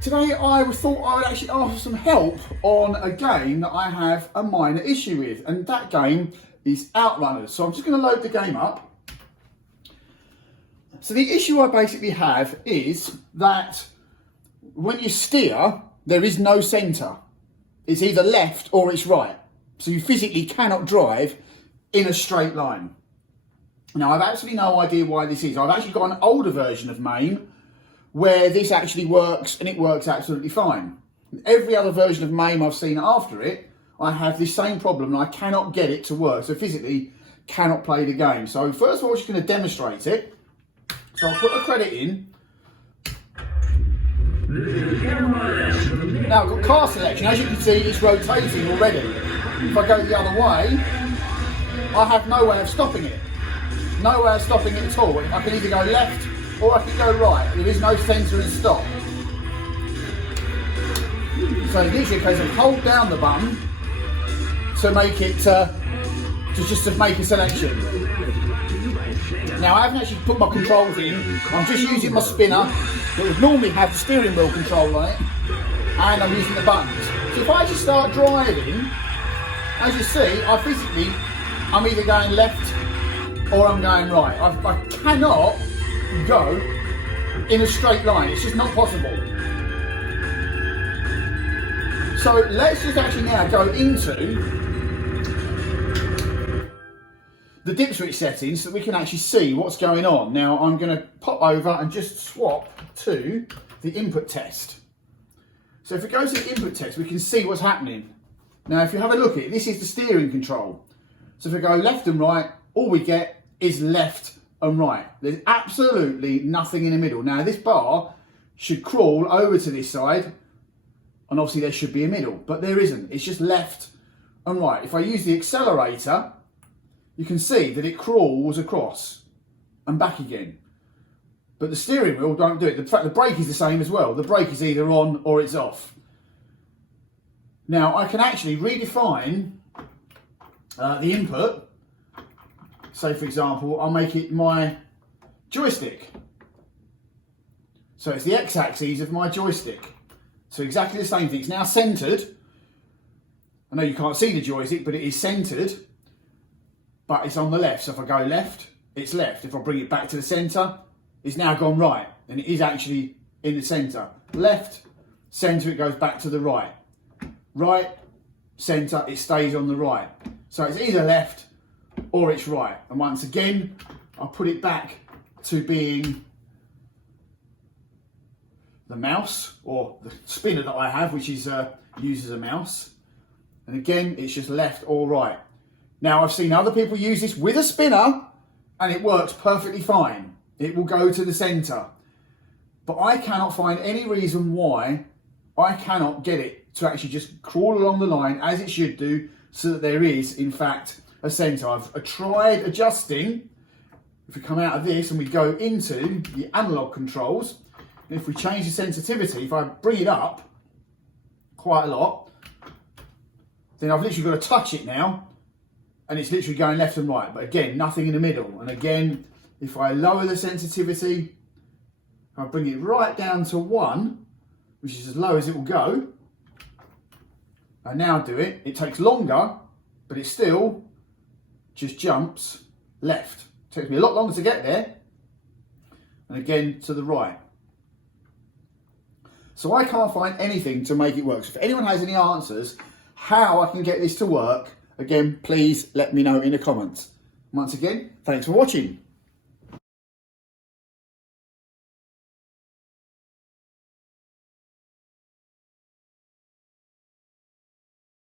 Today I thought I would actually ask for some help on a game that I have a minor issue with, and that game is Outrunners. So I'm just going to load the game up. So the issue I basically have is that when you steer, there is no centre. It's either left or it's right. So you physically cannot drive in a straight line. Now I've absolutely no idea why this is. I've actually got an older version of MAME where this actually works, and it works absolutely fine. Every other version of MAME I've seen after it, I have this same problem and I cannot get it to work. So physically cannot play the game. So first of all, I'm just going to demonstrate it. So I'll put a credit in. Now I've got car selection. As you can see, it's rotating already. If I go the other way, I have no way of stopping it. No way of stopping it at all. I can either go left or I can go right. There is no centre and stop. So usually a case of hold down the button to make it, just to make a selection. Now I haven't actually put my controls in. I'm just using my spinner that would normally have the steering wheel control on it, and I'm using the buttons. So if I just start driving, as you see, I'm either going left or I'm going right. I cannot go in a straight line. It's just not possible. So let's just actually now go into the dip switch settings so that we can actually see what's going on. Now I'm going to pop over and just swap to the input test. So if it goes to the input test, we can see what's happening. Now if you have a look at it, this is the steering control. So if we go left and right, all we get is left and right. There's absolutely nothing in the middle. Now this bar should crawl over to this side, and obviously there should be a middle, but there isn't. It's just left and right. If I use the accelerator, you can see that it crawls across and back again. But the steering wheel don't do it. In fact, the brake is the same as well. The brake is either on or it's off. Now I can actually redefine the input. So for example, I'll make it my joystick. So it's the x-axis of my joystick. So exactly the same thing. It's now centered. I know you can't see the joystick, but it is centered, but it's on the left. So if I go left, it's left. If I bring it back to the center, it's now gone right, and it is actually in the center. Left, center, it goes back to the right. Right, center, it stays on the right. So it's either left or it's right. And once again, I'll put it back to being the mouse, or the spinner that I have, which is used as a mouse. And again, it's just left or right. Now I've seen other people use this with a spinner and it works perfectly fine. It will go to the center. But I cannot find any reason why I cannot get it to actually just crawl along the line as it should do, so that there is, in fact, a center. I've tried adjusting. If we come out of this and we go into the analog controls, and if we change the sensitivity, if I bring it up quite a lot, then I've literally got to touch it now, and it's literally going left and right. But again, nothing in the middle. And again, if I lower the sensitivity, I bring it right down to 1, which is as low as it will go. I now do it. It takes longer, but it still just jumps left. It takes me a lot longer to get there. And again, to the right. So I can't find anything to make it work. So if anyone has any answers how I can get this to work, again, please let me know in the comments. Once again, thanks for watching.